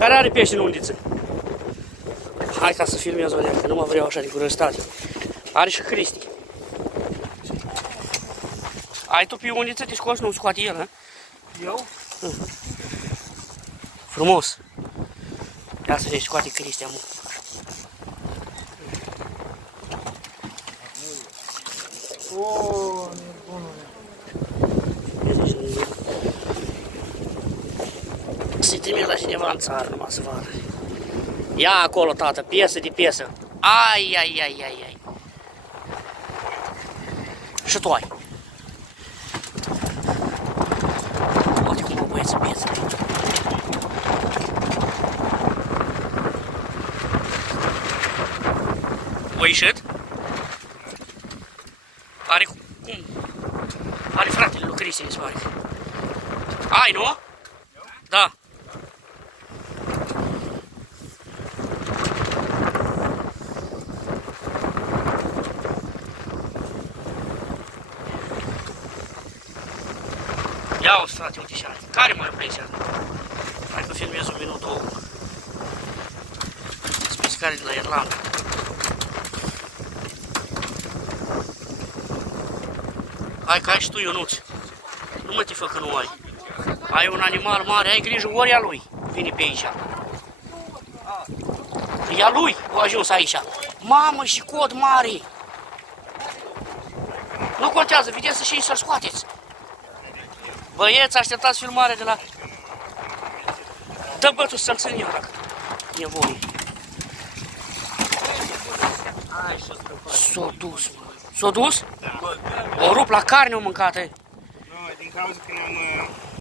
Care are pește în undiță? Hai ca să filmez, vedem, că nu mă vreau așa de curiozitate. Are și Cristi. Ai tu pe undiță, te scoți, nu scoate el, ha? Eu? Frumos. Ia să ne scoate Cristi, amu. O, nebunule. Să-i trimit la cineva în țară, numai să vadă. Ia acolo, tată, piesă de piesă. Ai, ai, ai, ai, ai. Și tu ai. Uite cum mă băieți piesă. O ieșit? Are cum? Are fratele lui Cristi, mi se pare. Ai, nu? Da. Ia-o-ți, frate, uite și are. Care mai pleci? Hai că filmez un minut, două. Spus care de la Irlanda. Hai că ai și tu, Ionuț. Nu mă te fă că nu ai. Ai un animal mare, ai grijă, ori a lui. Vine pe aici. E a lui, a ajuns aici. Mamă, și cod mare. Nu contează, vedeți și să-l scoateți. Băieți, așteptați filmarea de la... Dă bătul să-l țin eu, dacă e voie. S-o dus, mă. S-o dus? O rup la carne, o mâncată. Nu, din cauza că ne-am